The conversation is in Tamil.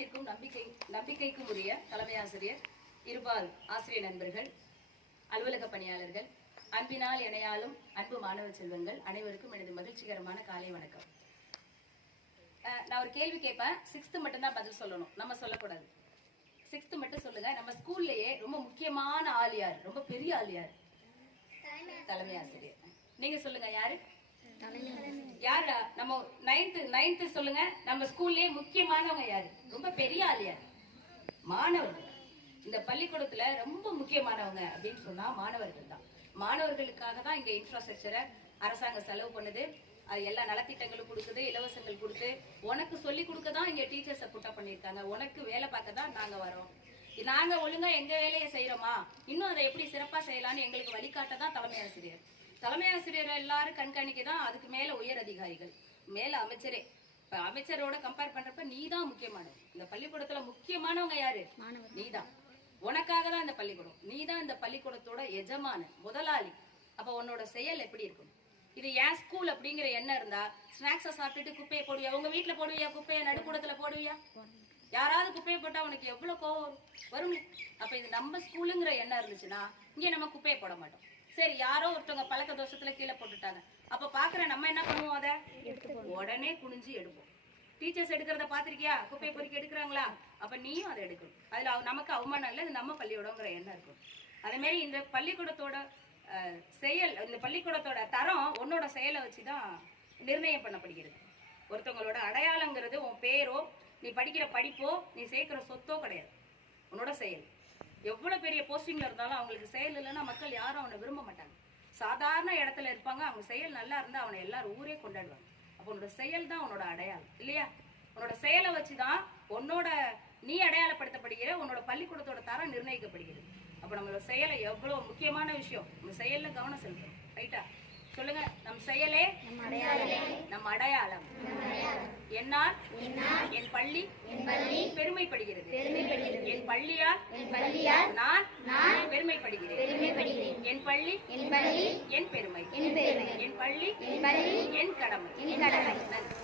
பாசத்திற்கும் நம்பிக்கைக்கும் உரிய தலைமை ஆசிரியர், இருபால் ஆசிரியர் நண்பர்கள், அலுவலக பணியாளர்கள், அன்பினால் இணையாலும் அன்பு மாணவ செல்வங்கள் அனைவருக்கும் எனது மகிழ்ச்சிகரமான காலை வணக்கம். நான் ஒரு கேள்வி கேட்பேன், 6th மட்டும் தான் பதில் சொல்லணும், நம்ம சொல்லக்கூடாது. 6th மட்டும் சொல்லுங்க. நம்ம ஸ்கூல்லயே ரொம்ப முக்கியமான ஆள் யார்? ரொம்ப பெரிய ஆள் யார்? தலைமை ஆசிரியர். நீங்க சொல்லுங்க, யாரு? யாரா? நம்ம 9th சொல்லுங்க. நம்ம ஸ்கூல்லயே முக்கியமானவங்க யாரு? ரொம்ப பெரிய ஆள் யாரு? மாணவர்கள். இந்த பள்ளிக்கூடத்துல ரொம்ப முக்கியமானவங்க அப்படின்னு சொன்னா மாணவர்கள் தான். மாணவர்களுக்காக தான் இங்க இன்ஃப்ராஸ்ட்ரக்சரை அரசாங்கம் செலவு பண்ணுது. அது எல்லா நலத்திட்டங்களும் கொடுக்குது, இலவசங்கள் கொடுத்து உனக்கு சொல்லி கொடுக்க தான் இங்க டீச்சர்ஸை புட்டப் பண்ணியிருக்காங்க. உனக்கு வேலை பார்க்க தான் நாங்க வரோம். நாங்க ஒழுங்கா எங்க வேலையை செய்யறோமா, இன்னும் அதை எப்படி சிறப்பா செய்யலாம்னு எங்களுக்கு வழிகாட்ட தான் தலைமை ஆசிரியர். தலைமை ஆசிரியர் எல்லாரும் கண்காணிக்க தான் அதுக்கு மேல உயர் அதிகாரிகள், மேல அமைச்சரே. இப்ப அமைச்சரோட கம்பேர் பண்றப்ப நீ தான் முக்கியமானது. இந்த பள்ளிக்கூடத்துல முக்கியமானவங்க யாரு? நீதான். உனக்காக தான் இந்த பள்ளிக்கூடம். நீ தான் இந்த பள்ளிக்கூடத்தோட எஜமான முதலாளி. அப்ப உன்னோட செயல் எப்படி இருக்கும்? இது ஏன் ஸ்கூல் அப்படிங்கிற எண்ணம் இருந்தா ஸ்நாக்ஸை சாப்பிட்டுட்டு குப்பையை போடுவியா? உங்க வீட்டுல போடுவியா குப்பையை? நடுக்கூடத்துல போடுவியா? யாராவது குப்பையை போட்டா உனக்கு எவ்வளவு கோவம் வரும்? அப்ப இது நம்ம ஸ்கூலுங்கிற எண்ணம் இருந்துச்சுன்னா இங்க நம்ம குப்பையை போட மாட்டோம். சரி, யாரோ ஒருத்தவங்க பழக்க தோஷத்துல கீழே போட்டுட்டாங்க, அப்ப பாக்குற நம்ம என்ன பண்ணுவோம்? அதை உடனே குனிஞ்சு எடுப்போம். டீச்சர்ஸ் எடுக்கிறத பாத்திருக்கியா? குப்பையை பொறுக்கி எடுக்கிறாங்களா? அப்ப நீயும் அதை எடுக்கணும். அதுல நமக்கு அவமானம் இல்லை, இது நம்ம பள்ளிக்கூடங்கிற எண்ணம் இருக்கும். அதே மாதிரி இந்த பள்ளிக்கூடத்தோட செயல், இந்த பள்ளிக்கூடத்தோட தரம் உன்னோட செயலை வச்சுதான் நிர்ணயம் பண்ணப்படுகிறது. ஒருத்தவங்களோட அடையாளங்கிறது உன் பேரோ, நீ படிக்கிற படிப்போ, நீ சேர்க்கிற சொத்தோ கிடையாது. உன்னோட செயல். எவ்வளவு பெரிய போஸ்டிங்ல இருந்தாலும் அவங்களுக்கு செயல் இல்லைன்னா மக்கள் யாரும் அவனை விரும்ப மாட்டாங்க. சாதாரண இடத்துல இருப்பாங்க, அவங்க செயல் நல்லா இருந்தா அவனை எல்லாரும் ஊரே கொண்டாடுவாங்க. அப்போ உன்னோட செயல் தான் உன்னோட அடையாளம் இல்லையா? உன்னோட செயலை வச்சுதான் உன்னோட நீ அடையாளப்படுத்தப்படுகிற, உன்னோட பள்ளிக்கூடத்தோட தரம் நிர்ணயிக்கப்படுகிறது. அப்ப நம்மளோட செயலை எவ்வளவு முக்கியமான விஷயம், நம்ம செயல்ல கவனம் செலுத்தணும். ரைட்டா? சொல்லுங்க. நம் செயலே நம் அடையாளம். என்னால் என் பள்ளி பெருமைப்படுகிறது. என் பள்ளியால் நான் பெருமைப்படுகிறேன். என் பள்ளி என் பெருமை. என் பள்ளி என் கடமை. நன்றி.